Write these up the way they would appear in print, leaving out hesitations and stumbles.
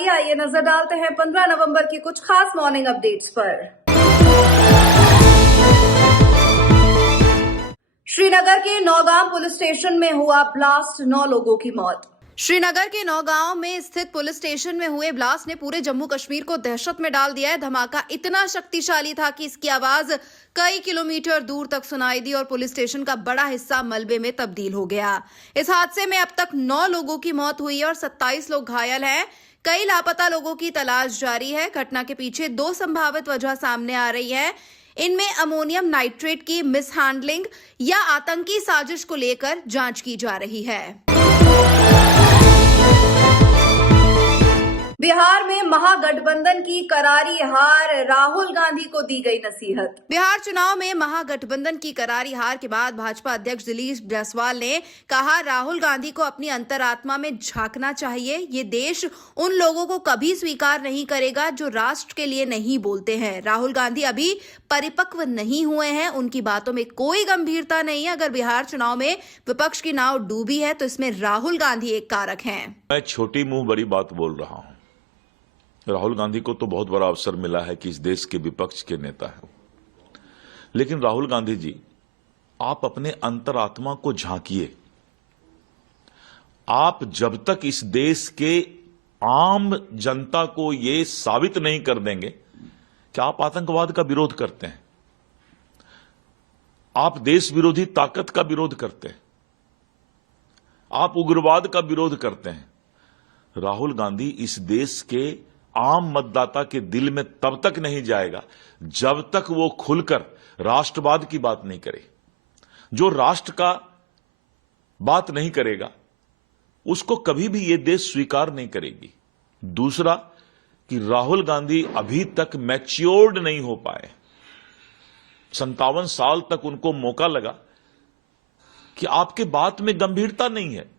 दिवाली, आइए नजर डालते हैं 15 नवंबर की कुछ खास मॉर्निंग अपडेट्स पर। श्रीनगर के नौगांव पुलिस स्टेशन में हुआ ब्लास्ट, 9 लोगों की मौत। श्रीनगर के नौगांव में स्थित पुलिस स्टेशन में हुए ब्लास्ट ने पूरे जम्मू कश्मीर को दहशत में डाल दिया है। धमाका इतना शक्तिशाली था कि इसकी आवाज कई किलोमीटर दूर तक सुनाई दी और पुलिस स्टेशन का बड़ा हिस्सा मलबे में तब्दील हो गया। इस हादसे में अब तक 9 लोगों की मौत हुई है और 27 लोग घायल हैं। कई लापता लोगों की तलाश जारी है। घटना के पीछे 2 संभावित वजह सामने आ रही है। इनमें अमोनियम नाइट्रेट की मिसहैंडलिंग या आतंकी साजिश को लेकर जांच की जा रही है। बिहार में महागठबंधन की करारी हार, राहुल गांधी को दी गई नसीहत। बिहार चुनाव में महागठबंधन की करारी हार के बाद भाजपा अध्यक्ष दिलीप जायसवाल ने कहा, राहुल गांधी को अपनी अंतरात्मा में झांकना चाहिए। ये देश उन लोगों को कभी स्वीकार नहीं करेगा जो राष्ट्र के लिए नहीं बोलते हैं। राहुल गांधी अभी परिपक्व नहीं हुए हैं, उनकी बातों में कोई गंभीरता नहीं है। अगर बिहार चुनाव में विपक्ष की नाव डूबी है तो इसमें राहुल गांधी एक कारक हैं। मैं छोटी मुंह बड़ी बात बोल रहा हूं। राहुल गांधी को तो बहुत बड़ा अवसर मिला है कि इस देश के विपक्ष के नेता हैं, लेकिन राहुल गांधी जी, आप अपने अंतरात्मा को झांकिए। आप जब तक इस देश के आम जनता को यह साबित नहीं कर देंगे कि आप आतंकवाद का विरोध करते हैं, आप देश विरोधी ताकत का विरोध करते हैं, आप उग्रवाद का विरोध करते हैं, राहुल गांधी इस देश के आम मतदाता के दिल में तब तक नहीं जाएगा जब तक वो खुलकर राष्ट्रवाद की बात नहीं करे। जो राष्ट्र का बात नहीं करेगा उसको कभी भी ये देश स्वीकार नहीं करेगी। दूसरा कि राहुल गांधी अभी तक मैच्योर्ड नहीं हो पाए। 57 साल तक उनको मौका लगा कि आपके बात में गंभीरता नहीं है।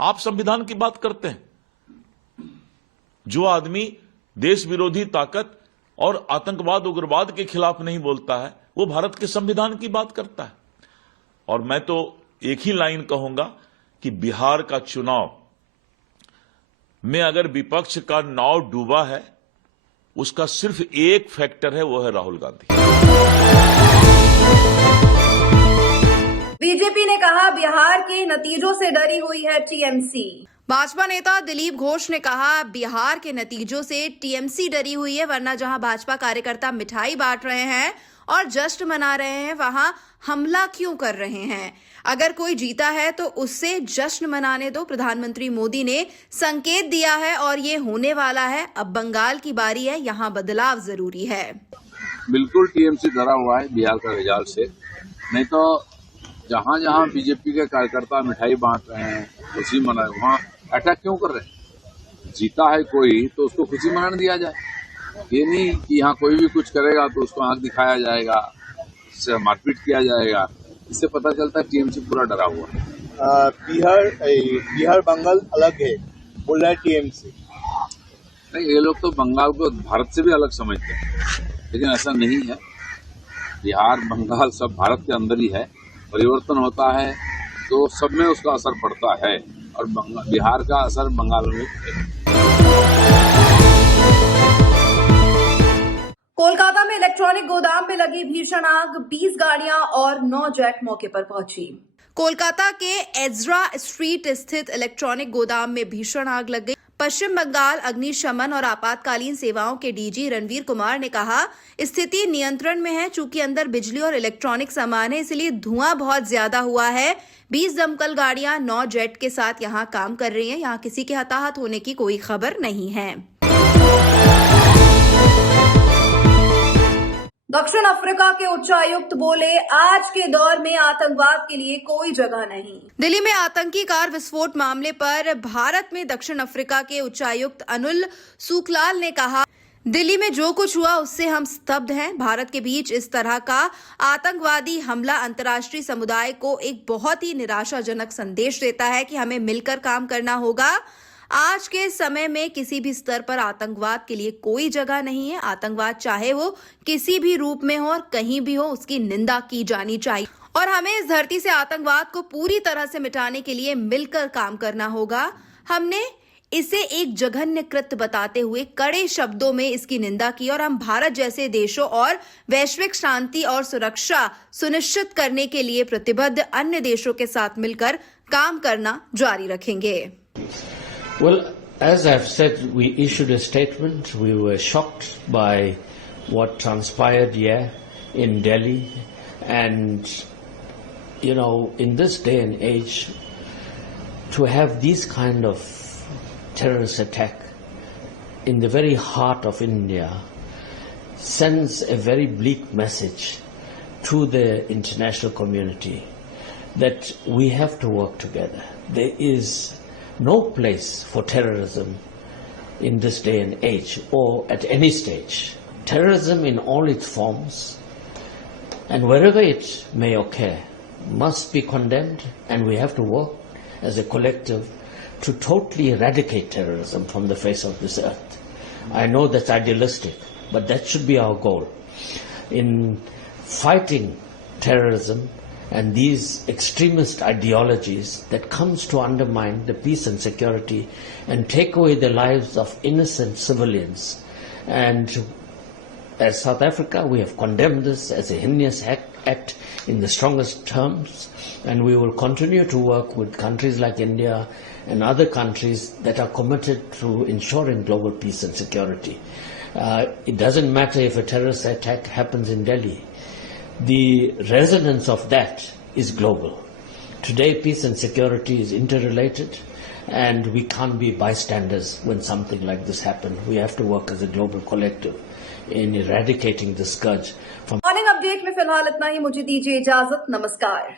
आप संविधान की बात करते हैं। जो आदमी देश विरोधी ताकत और आतंकवाद उग्रवाद के खिलाफ नहीं बोलता है वो भारत के संविधान की बात करता है। और मैं तो एक ही लाइन कहूंगा कि बिहार का चुनाव में अगर विपक्ष का नाव डूबा है उसका सिर्फ एक फैक्टर है, वो है राहुल गांधी। बीजेपी ने कहा, बिहार के नतीजों से डरी हुई है टीएमसी। भाजपा नेता दिलीप घोष ने कहा, बिहार के नतीजों से टीएमसी डरी हुई है, वरना जहां भाजपा कार्यकर्ता मिठाई बांट रहे हैं और जश्न मना रहे हैं वहां हमला क्यों कर रहे हैं। अगर कोई जीता है तो उससे जश्न मनाने दो। प्रधानमंत्री मोदी ने संकेत दिया है और ये होने वाला है। अब बंगाल की बारी है, यहां बदलाव जरूरी है। बिल्कुल टीएमसी डरा हुआ है बिहार का रिजल्ट से। नहीं तो जहां जहां बीजेपी के कार्यकर्ता मिठाई बांट रहे हैं, खुशी मना रहे, वहां अटैक क्यों कर रहे हैं। जीता है कोई तो उसको खुशी मनाने दिया जाए। ये नहीं कि यहाँ कोई भी कुछ करेगा तो उसको आंख दिखाया जाएगा, उससे मारपीट किया जाएगा। इससे पता चलता है टीएमसी पूरा डरा हुआ है। बिहार बंगाल अलग है बोल रहा है टीएमसी। नहीं, ये लोग तो बंगाल को भारत से भी अलग समझते हैं, लेकिन ऐसा नहीं है। बिहार बंगाल सब भारत के अंदर ही है। परिवर्तन होता है तो सब में उसका असर पड़ता है और बिहार का असर बंगाल में है। कोलकाता में इलेक्ट्रॉनिक गोदाम में लगी भीषण आग, 20 गाड़ियां और 9 जेट मौके पर पहुंची। कोलकाता के एजरा स्ट्रीट स्थित इलेक्ट्रॉनिक गोदाम में भीषण आग लग गई। पश्चिम बंगाल अग्निशमन और आपातकालीन सेवाओं के डीजी रणवीर कुमार ने कहा, स्थिति नियंत्रण में है। चूंकि अंदर बिजली और इलेक्ट्रॉनिक सामान है इसलिए धुआं बहुत ज्यादा हुआ है। 20 दमकल गाड़ियां 9 जेट के साथ यहां काम कर रही हैं। यहां किसी के हताहत होने की कोई खबर नहीं है। दक्षिण अफ्रीका के उच्चायुक्त बोले, आज के दौर में आतंकवाद के लिए कोई जगह नहीं। दिल्ली में आतंकी कार विस्फोट मामले पर भारत में दक्षिण अफ्रीका के उच्चायुक्त अनुल सुखलाल ने कहा, दिल्ली में जो कुछ हुआ उससे हम स्तब्ध हैं। भारत के बीच इस तरह का आतंकवादी हमला अंतर्राष्ट्रीय समुदाय को एक बहुत ही निराशाजनक संदेश देता है कि हमें मिलकर काम करना होगा। आज के समय में किसी भी स्तर पर आतंकवाद के लिए कोई जगह नहीं है। आतंकवाद चाहे वो किसी भी रूप में हो और कहीं भी हो, उसकी निंदा की जानी चाहिए और हमें इस धरती से आतंकवाद को पूरी तरह से मिटाने के लिए मिलकर काम करना होगा। हमने इसे एक जघन्य कृत्य बताते हुए कड़े शब्दों में इसकी निंदा की और हम भारत जैसे देशों और वैश्विक शांति और सुरक्षा सुनिश्चित करने के लिए प्रतिबद्ध अन्य देशों के साथ मिलकर काम करना जारी रखेंगे। Well, as I've said, we issued a statement. We were shocked by what transpired here in Delhi. And, you know, in this day and age, to have these kind of terrorist attack in the very heart of India sends a very bleak message to the international community that we have to work together. There is no place for terrorism in this day and age or at any stage. Terrorism in all its forms and wherever it may occur must be condemned, and we have to work as a collective to totally eradicate terrorism from the face of this earth. I know that's idealistic, but that should be our goal. In fighting terrorism and these extremist ideologies that comes to undermine the peace and security and take away the lives of innocent civilians. And as South Africa, we have condemned this as a heinous act in the strongest terms, and we will continue to work with countries like India and other countries that are committed to ensuring global peace and security. It doesn't matter if a terrorist attack happens in Delhi. The resonance of that is global. Today, peace and security is interrelated, and we can't be bystanders when something like this happens. We have to work as a global collective in eradicating the scourge. Morning update में फिलहाल इतना ही। मुझे दीजिए इजाजत। नमस्कार।